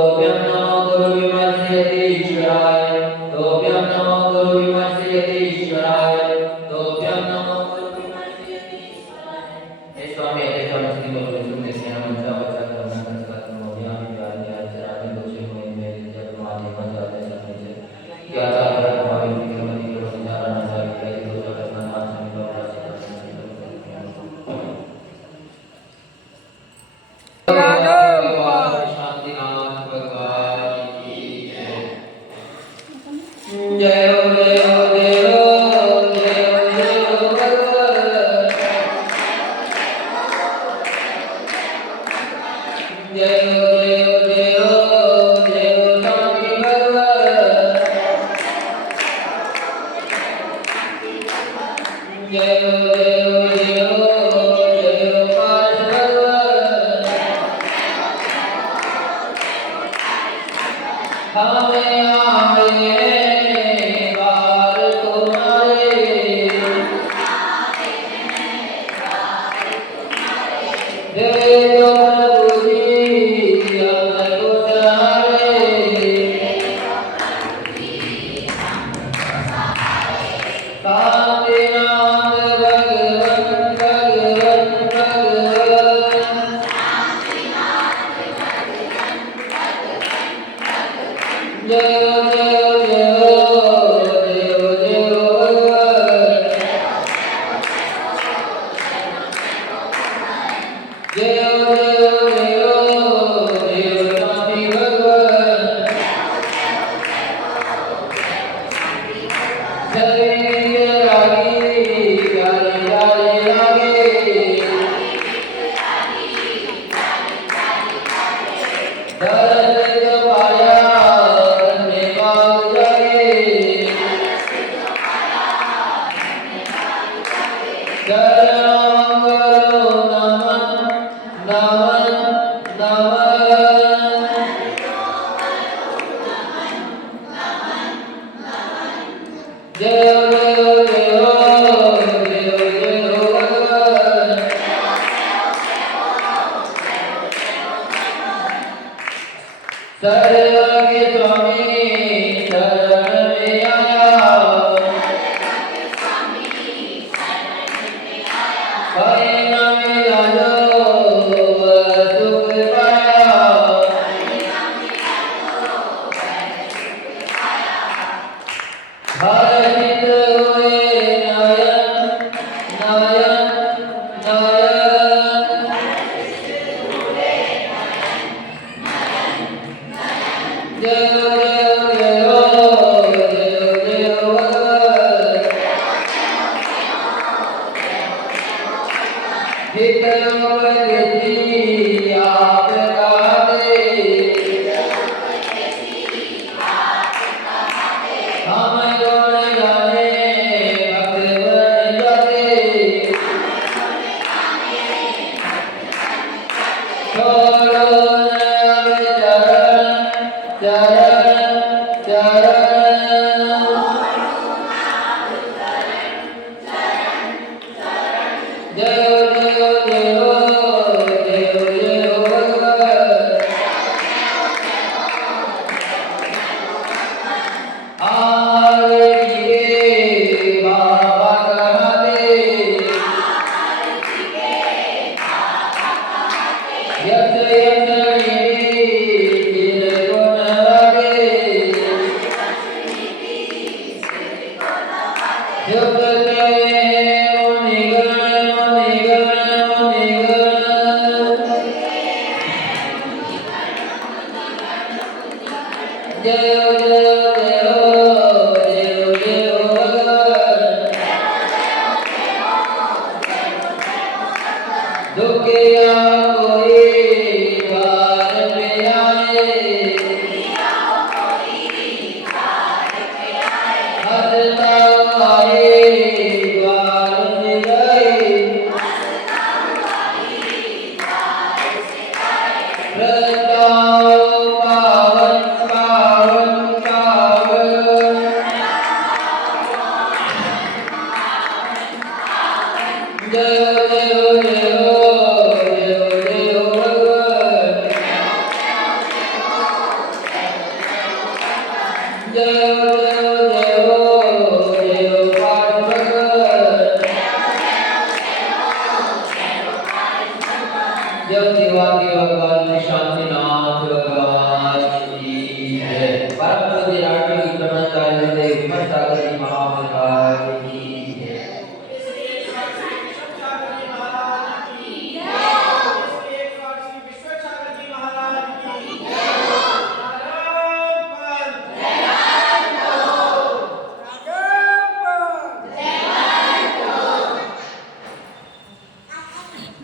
Tobya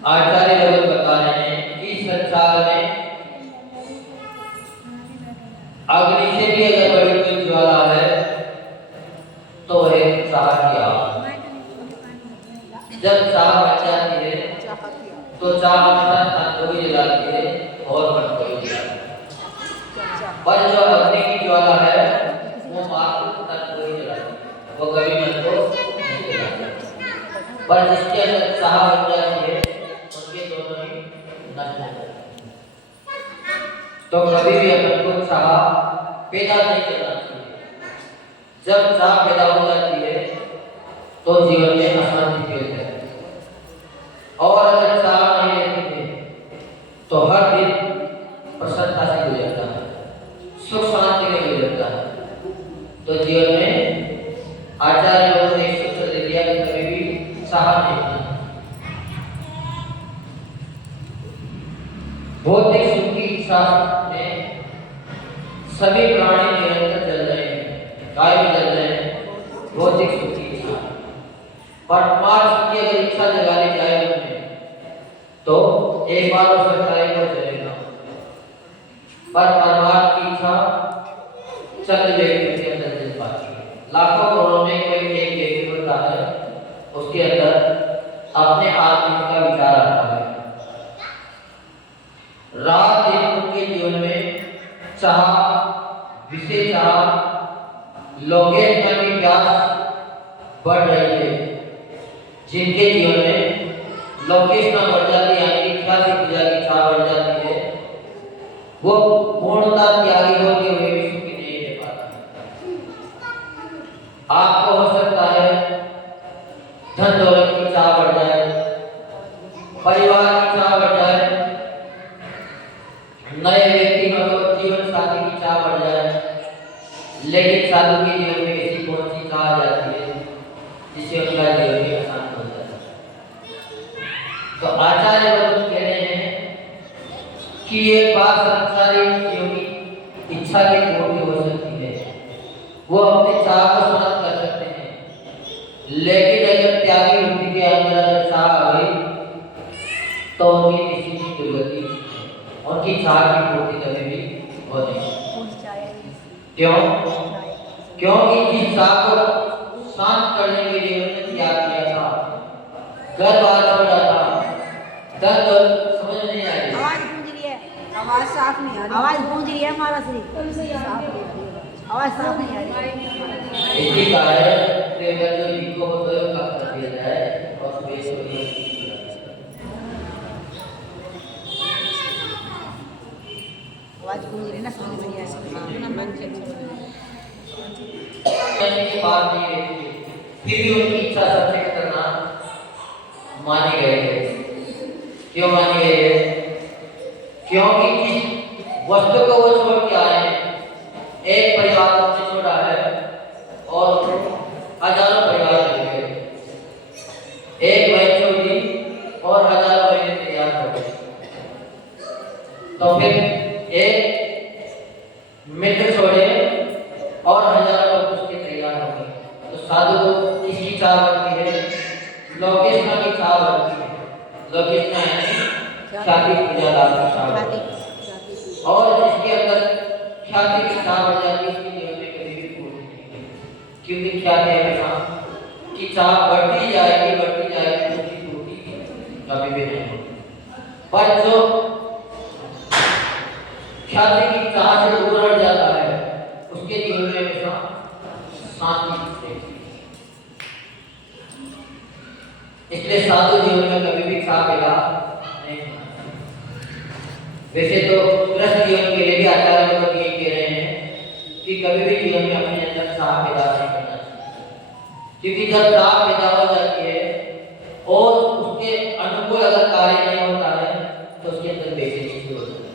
आचार्य लोग बता रहे हैं कि इस संसार में पर जिसके अंदर चाह बन जाती है उनके दोनों ही नष्ट हो जाते हैं। तो कभी भी अपन को चाह पैदा नहीं करना चाहिए। जब चाह पैदा हो जाती है तो जीवन में अशांति फैल जाती है, और अगर चाह नहीं रहती है तो हर दिन प्रसन्नता से गुजरता है, सुख शांति में गुजरता है। तो जीवन में आचार्य लोगों ने सूत्र दे दिया कि कभी भी चाह नहीं करना। भौतिक सुख की इच्छा में सभी प्राणी निरंतर जल रहे हैं, गाय भी जल रहे हैं भौतिक सुख की इच्छा। पर परमार्थ सुख की अगर इच्छा जगा ली जाए उनमें तो एक बार हो सकता है वो जलेगा, पर परमार्थ की इच्छा चंद व्यक्ति के अंदर जल पाती है। लाखों करोड़ों में कोई एक व्यक्ति होता है, उसके अंदर अपने आत्म का विचार आता है। रात दिन उनके जीवन में चाह, विषय चाह, लौकिकता की प्यास बढ़ रही है। जिनके जीवन में लौकिकता बढ़ जाती है, यानी कि ख्याति पूजा की चाह बढ़ जाती है, वो पूर्णता त्यागी होते हुए भी सुखी नहीं रह पाता। आपको हो सकता है धन दौलत की चाह बढ़ जाए, परिवार की चाह बढ़ जाए, नए व्यक्ति मतलब जीवन साथी की चाह बढ़ जाए, लेकिन साधु के जीवन में ऐसी कौन सी चाह आ जाती है जिससे उनका जीवन भी आसान हो जाता है। तो आचार्य वरुण कह रहे हैं कि एक बात संसारिक योगी इच्छा की पूर्ति हो सकती है, वो अपने चाह को समाप्त कर सकते हैं, लेकिन अगर त्यागी व्यक्ति के अंदर अगर चाह आ गई तो उनकी निश्चित दुर्गति, उनकी चाह की पूर्ति कभी भी हो नहीं। क्यों? क्योंकि जिस चाह को शांत करने के लिए उन्होंने त्याग किया था, घर बार छोड़ा था, दर्द समझ नहीं आ रही, आवाज गूंज रही है, आवाज साफ नहीं आ रही, आवाज गूंज रही है हमारा से, आवाज साफ नहीं आ रही। इसी कारण ट्रेलर जो लिखो हो तो का कर दिया जाए और स्पेस को आवाज गूंज रही ना, समझ में नहीं आ रही। की बात नहीं रहती, फिर भी उनकी इच्छा सत्य करना मानी गई है। क्यों मानी गई है? क्योंकि जिस वस्तु को वो छोड़ के आए, एक परिवार उन्होंने छोड़ा है और हजारों परिवार मिल गए, एक बहन छोड़ दी और हजारों बहने तैयार हो गए। तो फिर एक मित्र छोड़े और हजारों लोग उसके तैयार हो गए। तो साधु किसकी चाह बढ़ती है? लौकिकता की चाह बढ़ती है। लौकिकता यानी ख्याति पूजा लाभ की चाह बढ़ती है, और जिसके अंदर ख्याति की चाह बढ़ जाती है उसके जीवन में कभी भी पूर्ति नहीं है, क्योंकि ख्याति हमेशा की चाह बढ़ती जाएगी उसकी पूर्ति कभी भी नहीं होगी। पर जो ख्याति की चाह से दूर हट जाता है उसके जीवन में हमेशा शांति रहती है। इसलिए साधु जीवन में कभी भी चाह पैदा नहीं होना। वैसे तो गृहस्थ जीवन के लिए भी आचार्य लोग ये कह रहे हैं कि कभी भी जीवन में अपने अंदर चाह पैदा नहीं करना चाहिए, क्योंकि जब चाह पैदा हो जाती है और उसके अनुकूल अगर कार्य नहीं होता है तो उसके अंदर बेचैनी शुरू हो जाती है।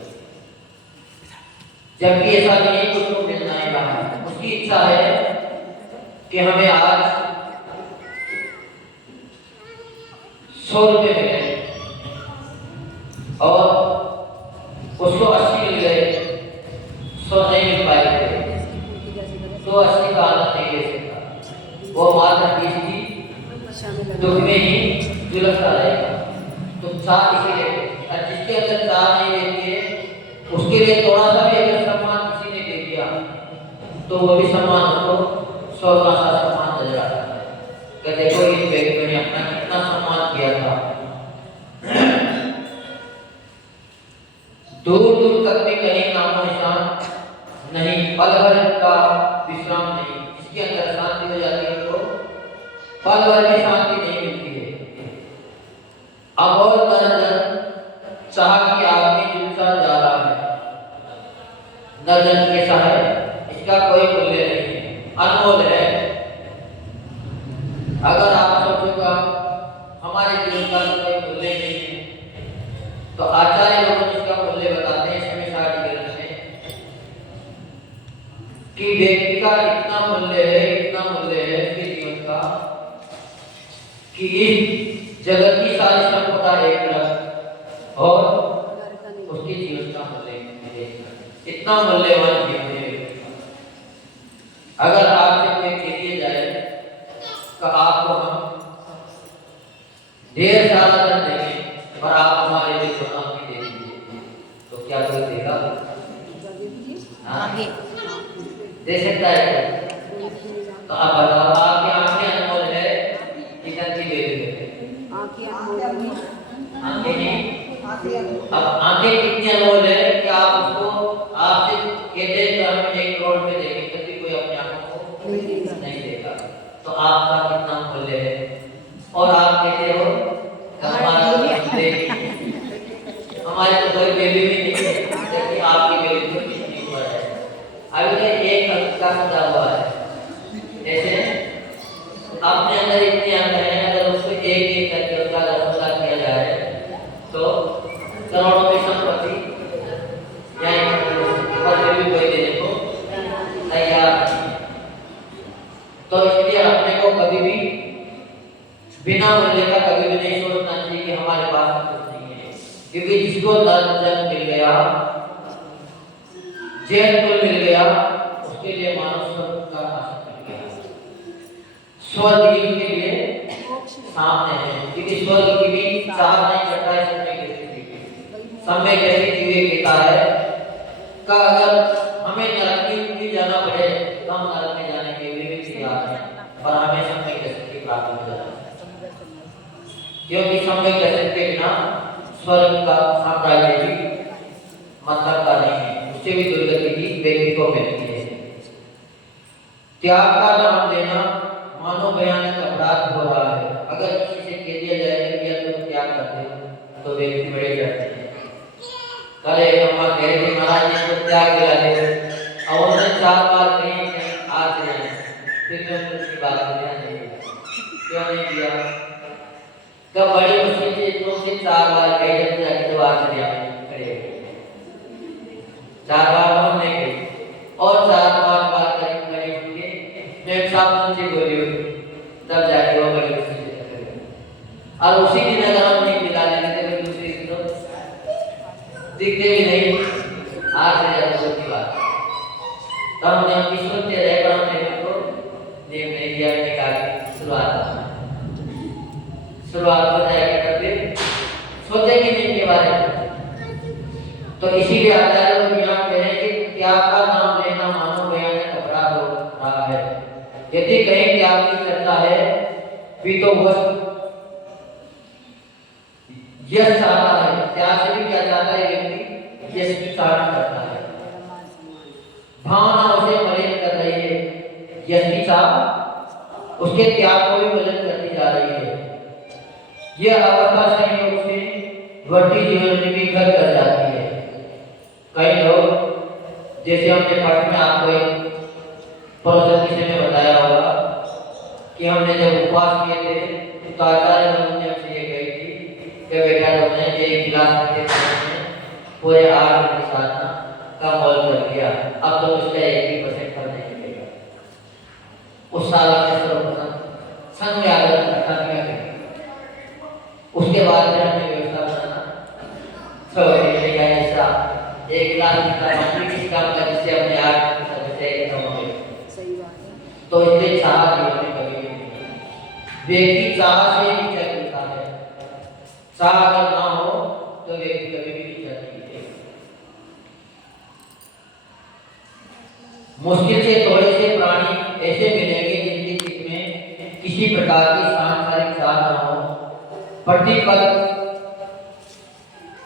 जबकि ऐसा नहीं, कुछ को मिलना है बाहर, उसकी इच्छा है कि हमें आज 100 रुपये मिले और उसको 80 मिल गए, 100 नहीं मिल पाए तो 80 का आनंद नहीं ले सकता, वो मात्र 20 की दुख में ही झुलसता रहेगा। तो चाह इसीलिए, जिसके अंदर चाह नहीं रहती है उसके लिए थोड़ा सा भी अगर सम्मान किसी ने दे दिया तो वो भी सम्मान उसको 100 का सम्मान नजर आता है कि देखो इस व्यक्ति ने अपना कितना सम्मान किया था। दूर दूर तक भी कहीं नामो निशान नहीं, पल भर का विश्राम नहीं। जिसके अंदर शांति हो जाती है तो पल भर की शांति नहीं मिलती है। अमोल नंदन चाह की आग में जलता जा रहा है। नंदन कैसा है, इसका कोई मूल्य नहीं है, अनमोल है। अगर आप सोचोगा हमारे जीवन का कोई मूल्य नहीं है, तो आचार्य लोग इसका मूल्य बताते हैं इसमें 60 ग्रंथ में कि व्यक्ति का इतना मूल्य है, इतना मूल्य है उसके जीवन का कि इस जगत की सारी संपदा एक लग और उसके जीवन का मूल्य इतना मूल्यवान जीवन है। अगर आपसे कोई कह दिया जाए कि आपको हम ढेर सारा धन देंगे और आप हमारे लिए सोना भी दे दीजिए, तो क्या कोई देगा? आगे दे सकता है? तो आप बताओ, आपकी आंखें अनमोल है कि धन की वैल्यू? आंखें नहीं। अब आंखें कितनी अनमोल है कि आप उसको आपसे कहते हैं कि हम 1 करोड़ में देंगे, कभी कोई अपनी आंखों को नहीं देगा। तो आपका कितना मूल्य है? और आप कहते हो हमारे तो कोई वैल्यू ही नहीं है, जबकि आपकी वैल्यू तो कितनी ऊपर है। अभी तो एक अंक का सदा हुआ है, जैसे अपने अंदर इतने अंक हैं, अगर उसको एक करके उसका रसोला किया जाए तो करोड़ों की संपत्ति या भी कोई देने को तैयार नहीं। तो इसलिए अपने को कभी भी बिना मूल्य का कभी भी नहीं सोचना चाहिए कि हमारे पास कुछ नहीं है, क्योंकि जिसको जन्म मिल गया, जन्म मिल गया, उसके लिए मानव स्वर्ग का आसन मिल गया। स्वर्ग के लिए सामने है, क्योंकि स्वर्ग की भी चाह नहीं करता है समय जैसी दिव्य कहता है कि अगर हमें नरक में जाना पड़े तो हम नरक में जाने के लिए भी तैयार हैं, पर हमें समय कैसे प्राप्त हो जाए, क्योंकि समय कैसे के बिना स्वर्ग का साम्राज्य भी मतलब का नहीं है, उससे भी दुर्गति की व्यक्ति को मिलती है। त्याग का नाम देना मानो भयानक अपराध हो रहा है। अगर किसी से कह दिया जाए कि तुम त्याग करते हो तो व्यक्ति बड़े जाते हैं। कल एक अम्मा कह रही थी महाराज जी को त्याग दिला दे, और उन्होंने 4 बार कहीं आज जाए, फिर मैं उनकी बात नहीं क्यों नहीं किया? कब बड़ी मुश्किल से तुम से 4 बार कही जब जाके तो आज खड़े हो, 4 बार हमने कही और 4 बार करीब करीब के मैं साहब तुमसे बोली तब जाके वो बड़ी मुश्किल से खड़े। और उसी दिन अगर हम नहीं मिला लेते तो दूसरी तो दिखते भी नहीं, आज से ज्यादा की बात। तब हमने अपनी सुनते रहे पर हमने उनको नेम नहीं दिया, निकाल शुरुआत हो जाएगी तब फिर सोचेंगे नहीं के बारे में। तो इसीलिए आचार्य लोग यहाँ कह रहे हैं कि त्याग का नाम लेना मानो भयानक अपराध हो रहा है। यदि कहीं त्याग की चर्चा है भी तो वह यश चाहता है, त्याग से भी क्या चाहता है व्यक्ति? यश की चाहना करता है, भावना उसे मलिन कर रही है, यश की चाह उसके त्याग को भी मलिन करती जा रही है। यह अवस्था संयोग से बढ़ती जीवन में भी घर कर जाती है। कई लोग जैसे हमने पाठ में आपको एक प्रोजेक्ट में बताया होगा कि हमने जब उपवास किए थे तो आचार्य ने हमसे ये कही थी कि बेटा तुमने एक गिलास के पूरे 8 घंटे साधना का मोल कर दिया, अब तो उसका 1% पर नहीं मिलेगा। उस साल के सर्वप्रथम संघ में आदर रखा गया। उसके बाद में हमने व्यवस्था बनाना सही का हिस्सा 1 गिलास किस काम का जिससे अपने आप सदस्य खत्म हो गए। सही बात है। तो इसलिए चाह जीवन में कभी नहीं, व्यक्ति चाह से नीचे गिरता है। चाह अगर ना हो तो व्यक्ति कभी भी नीचे नहीं गिरेगा। मुश्किल से थोड़े से प्राणी ऐसे मिलेंगे जिनके चित्त में किसी प्रकार की सांसारिक चाह ना हो, प्रतिफल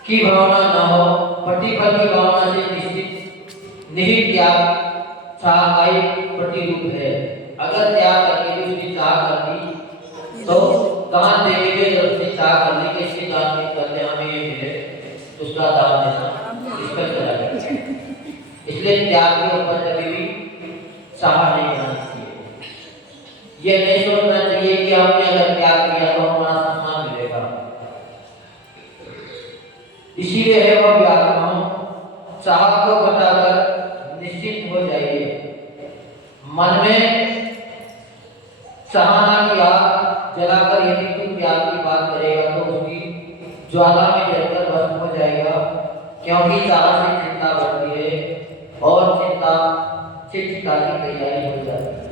की भावना ना हो, प्रतिफल की भावना से निश्चित निहित त्याग चाह का ही प्रतिरूप है। अगर त्याग करके भी उसकी चाह करती तो दान देने के लिए उसने चाह करने के सिद्धांत उसका दाम देना इस पर चला गया। इसलिए त्याग के ऊपर कभी भी सहा नहीं करना चाहिए। ये नहीं सोचना चाहिए कि हमने अगर त्याग किया तो हमारा सम्मान मिलेगा। इसीलिए है वह व्याकरण चाह को घटाकर निश्चित हो जाइए। मन में चाहना की आग जलाकर यदि तुम त्याग की बात करेगा तो उसकी ज्वाला में जलकर भस्म हो जाएगा, क्योंकि चाह से चिंता बढ़ती है और चिंता से चिता की तैयारी हो जाती है।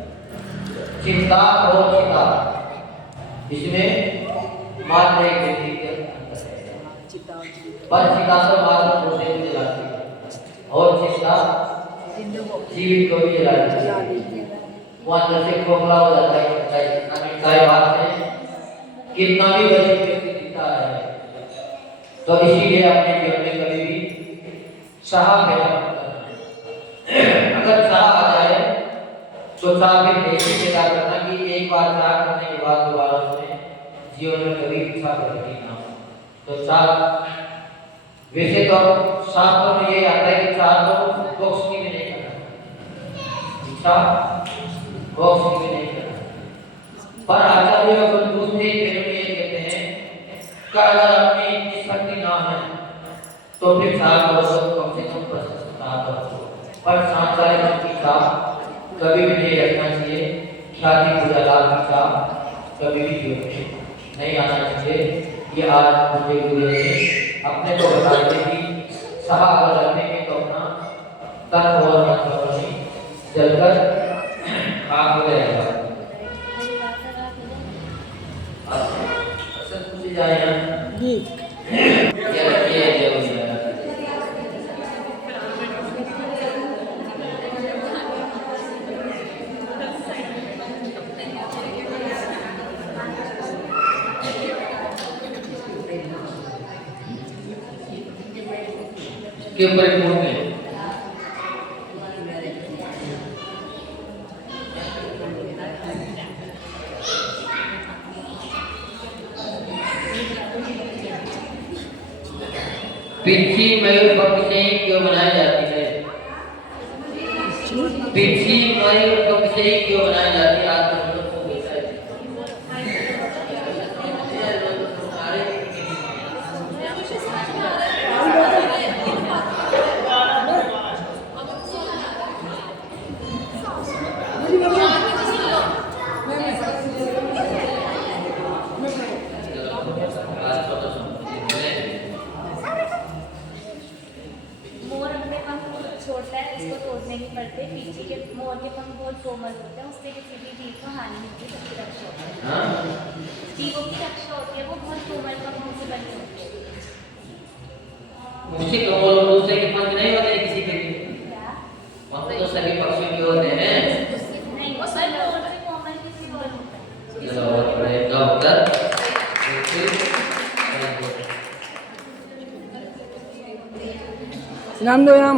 चिंता और चिता इसमें मात्र एक व्यक्ति के अंतर है। पर चिता तो मात्र होते हुए जलाती है और चिंता जीवित को भी जलाती है। वो अंदर से खोखला हो जाता है। चाहे बात है कितना भी बड़ी व्यक्ति दिखता है, तो इसीलिए अपने जीवन में कभी भी चाह पैदा मत करना। अगर चाह आ जाए तो चाह फिर ऐसे पैदा करना कि एक बार चाह करने के बाद दोबारा उसमें जीवन में कभी इच्छा प्रकट ना हो। तो चाह वैसे तो शास्त्रों में ये आता है कि चाह तो बॉक्स की भी नहीं करना, इच्छा बॉक्स की भी नहीं करना। पर आचार्य लोग दूसरे पहलू में ये कहते हैं कि अगर अपनी इतनी शक्ति ना है तो फिर चाह करो तो कम से कम प्रशंसा करो। पर सांसारिक की चाह कभी भी नहीं रखना चाहिए। ख्याति पूजा लाभ की चाह कभी भी जीवन में नहीं आना चाहिए। ये आज मुझे गुरु ने अपने को बताते कि सहा अगर रखने में तो अपना तन और मन दोनों ही जलकर खाक हो जाएगा। सब कुछ जाए ना जी क्या रखिए जरूर के ऊपर रिपोर्ट में पिछी मयूर पक्ष से क्यों बनाई जाती है? पिछी मयूर पक्ष से क्यों बनाई जाती है? आज छोड़ता है, इसको तोड़ने नहीं पड़ते। पीछे के मोर के पंख बहुत कोमल होते हैं, उससे किसी भी जीव को हानि होती है, सबकी रक्षा होती है। जीवों की रक्षा होती है, वो बहुत कोमल पंखों से बनी होती है। उससे कोमल और दूसरे के पंख नहीं होते किसी के भी? पंख तो सभी पक्षियों के होते हैं। नहीं, वो सब और से कोमल किसी और होता है। चलो और बड़े डॉक्टर नाम दो नाम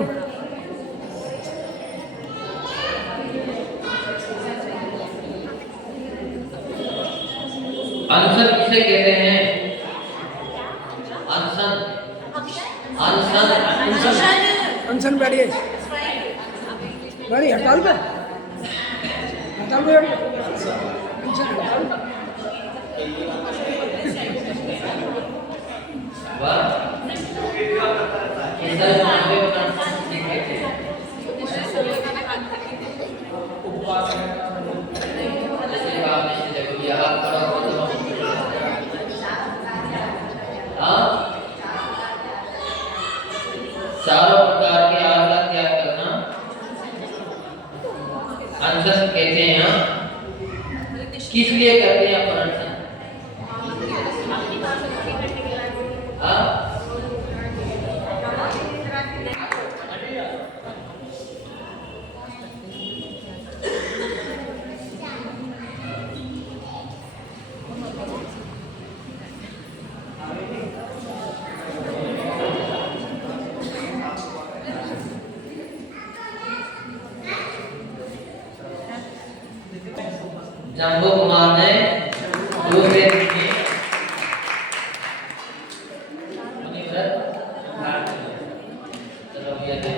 अनशन किसे कहते हैं? अनशन अनशन अनशन बैठिए बैठिए हड़ताल पे बैठिए अनशन हड़ताल वाह ऐसा मानवे का अनशन कहते हैं। उपवास जैसे आपने देखो ये हाथ खड़ा हो तो चारों प्रकार के आहार का त्याग करना अनशन कहते हैं। किस लिए करते हैं अपन अनशन? जम्बो कुमार ने दूसरे दिन किया था।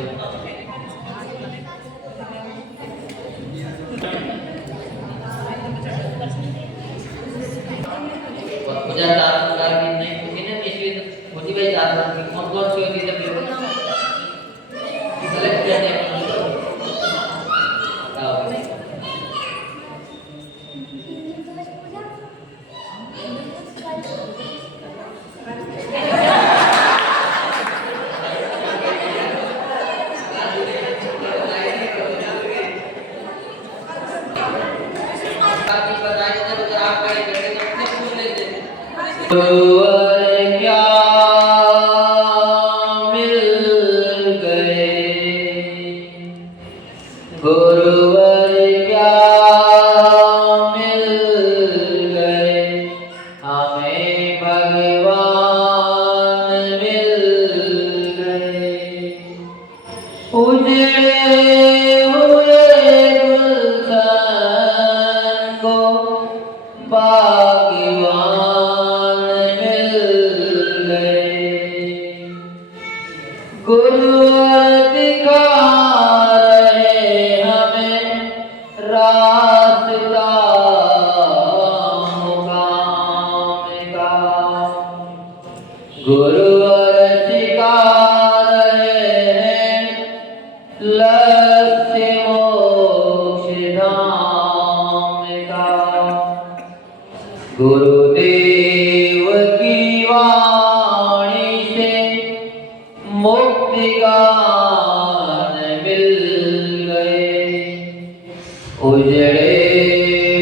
और पूजा 4 प्रकार की नहीं होती ना, इसलिए होती भाई 4 प्रकार की। कौन-कौन सी होती है जब सेलेक्ट किया जाए बताओ। बाकी बताइए जब अगर आप पढ़े करके तो अपने पूछ लेते हैं। गुरुवर क्या मिल गए, गुरुवर क्या मिल गए, हमें भगवान मिल गए। उजड़े हुए गुलशन को बागवान मिल गए। गुरुवर दिखा रहे हमें रास्ता मुकाम का। गुरुवर सिखा रहे हैं लक्ष्य मोक्ष धाम का। गुरुदेव की वाणी से मुक्ति गान मिल गए। उजड़े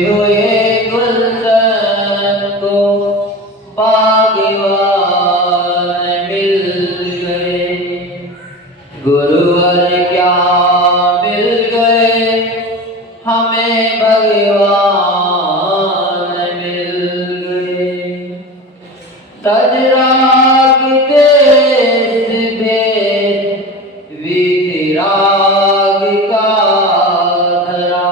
हुए गुलशन को बागवान मिल गए। गुरुवर क्या मिल गए, हमें भगवान मिल गए। तजराग देश भेद वितराग का धरा।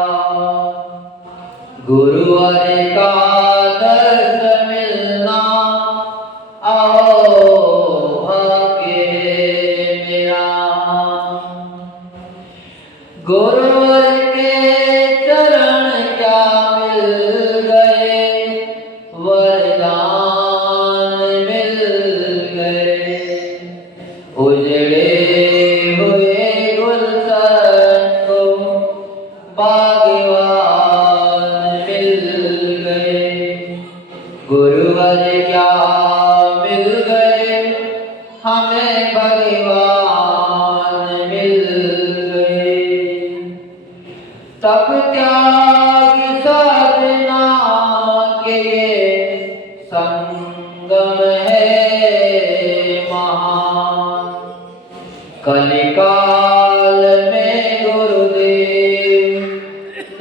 गुरुवर का दर्श मिलना आओ भाग्य मेरा। गुरुवर के चरण क्या मिल गए, वरदान मिल गए। उजड़े हुए गुलशन को बागवान मिल गए। गुरुवर क्या मिल गए, हमें भगवान मिल गए। तप त्याग साधना के ये संगम है महान। कलिकाल में गुरुदेव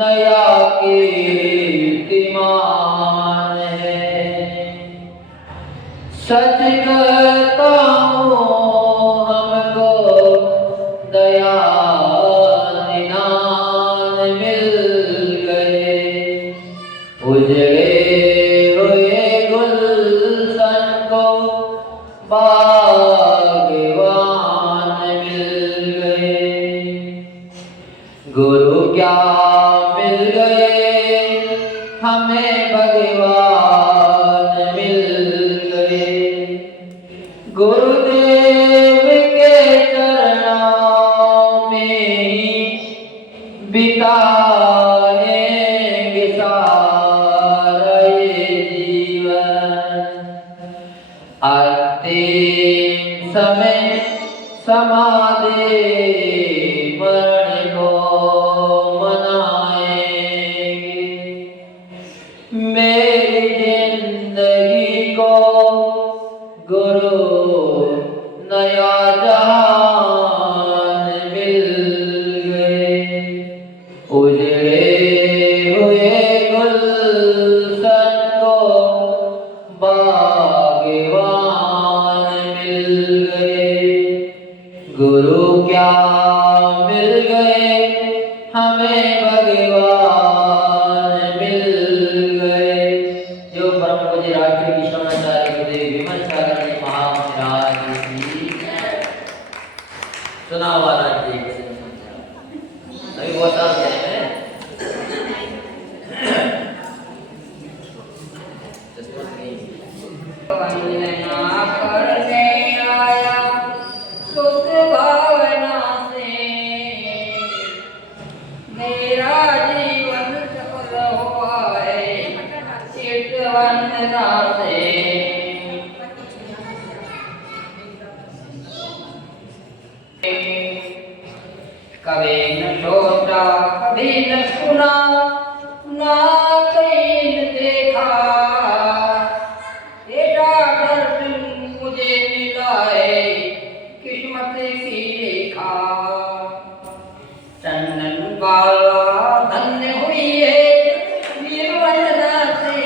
नया कीर्तिमान है। सच कहता हूँ हमको दया निदान मिल गए। उजड़े हुए गुलशन को बागवान मिल गए। गुरु क्या मिल गए, हमें भगवान मिल गए। गुरुदेव के चरणों में ही बिताएंगे सारा ये जीवन। अंतिम समय समाधि मरण को मनाएंगे। मेरी जिंदगी को गुरु नया जहान मिल गए। उजड़े हुए गुलशन को बागवान मिल गए। गुरु क्या मिल गए, हमें भगवान मिल गए। जो परम पूज्य राष्ट्रीय विश्वनाचार्य गुरुदेव विमल सागर जी महाराज की सुना हुआ महाराज जी अभी बहुत साल गए हैं वंदना करने आया सुख भावना से मेरा जीवन सफल हुआ है चित वंदना से। कभी न सोचा कभी न सुना ना कहीं न देखा मुझे मिला है किस्मत की रेखा। चंदन बाला धन्य हुई है वीर वंदना से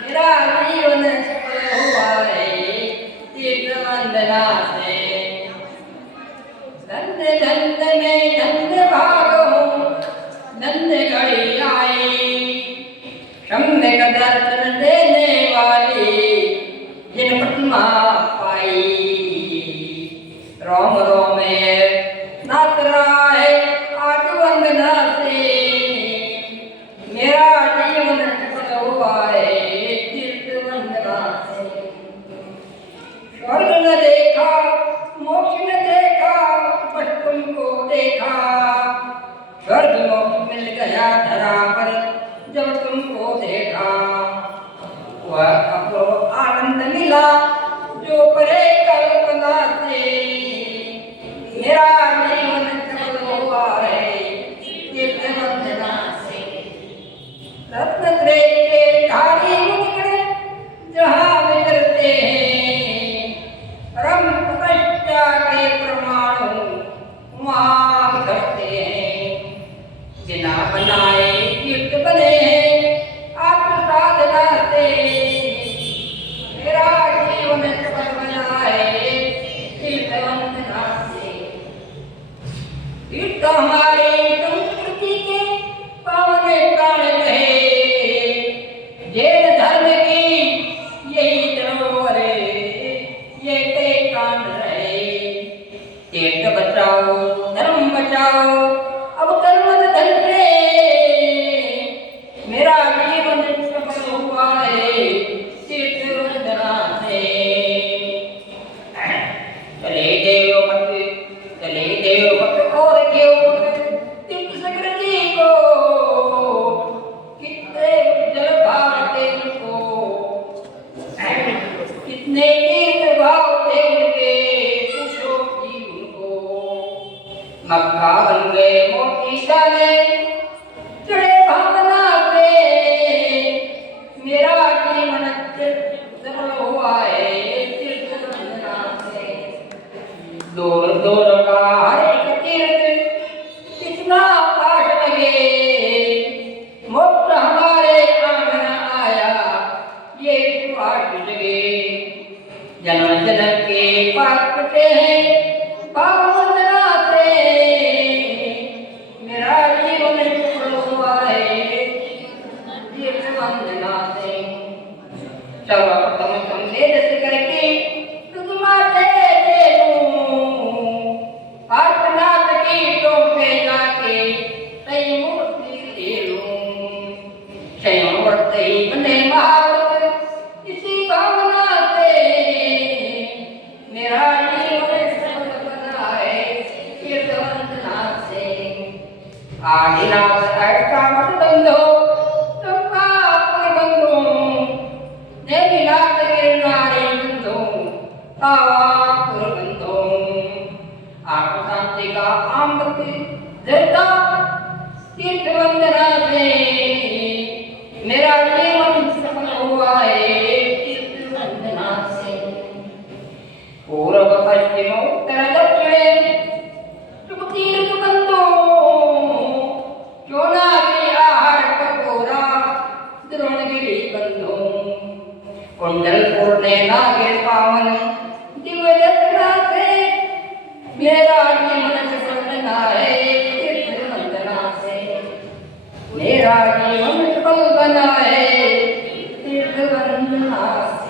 मेरा जीवन सफल हुआ है तीर्थ वंदना से। धन्य धन्य में धन्य भाग हूँ धन्य घड़ी आई सम्यक दर्शन देने वाली जिन प्रतिमा पाई। रोम रोम नाच रहा है आज वंदना से मेरा जीवन सफल हुआ है तीर्थ वंदना से। स्वर्ग न देखा मोक्ष न देखा बस तुमको देखा स्वर्ग मोक्ष मिल गया धरा पर जब तुमको देखा। वह अपो आनंद मिला जो परे कल्पना से मेरा जीवन सफल हुआ है तीर्थ वंदना से। रत्न त्रय के धारी मुनिगण जहाँ विचरते हैं परम तपस्या के प्रमाण वहाँ करते हैं। बिना बनाए तीर्थ बने हैं आत्म साधना से मेरा जीवन सफल बना है तीर्थ वंदना से। तीर्थ हमारे संस्कृति के पावन प्राण कहे जैन धर्म की यही धरोहर ये कई कांड रहे। तीर्थ बचाओ धर्म बचाओ अब कर्म धन से मेरा जीवन सफल हुआ है तीर्थ वंदना से। चले देव मत और क्यों तीर्थ संस्कृति को कितने जल भावते उनको कितने तीर्थ भावते उनके पूछो जीवन को। मक्का बन गए मोती डाले चढ़े भावना पे मेरा जीवन सफल हुआ है तीर्थ वंदना से। दूर दूर का हर एक तीर्थ कितना पास लगे मोक्ष हमारे आंगन आया ये पाठ जगे। जन्म जन्म के पाप कटे हैं वंदना से मेरा जीवन सफल हुआ है तीर्थ वंदना से। सर्वप्रथम संवेद करके तुझमा दे दूं आत्मनाथ की टोप में जाके सही मूर्ति ले लूं। स्वयं व्रत ही बने महाव्रत इसी भावना से मेरा जीवन सफल बना है तीर्थ वंदना से। आदिनाथ ऐसा मत बंधो तुमका बंधो नेमिनाथ गिरनारी बंधो पावा बंधो। आप शांति का अमृत देता तीर्थ वंदना से मेरा जीवन सफल हुआ है तीर्थ वंदना से। पूर्व पश्चिम उत्तर दक्षिण सुख तीर्थ बंधो चोनागिरी आहार कटोरा द्रोणगिरी बंधो। कुंडलपुर ने नागिर पावन दिव्य दक्षिणा से मेरा जीवन सफल बना है तीर्थ वंदना से। मेरा जीवन सफल बना है तीर्थ वंदना से।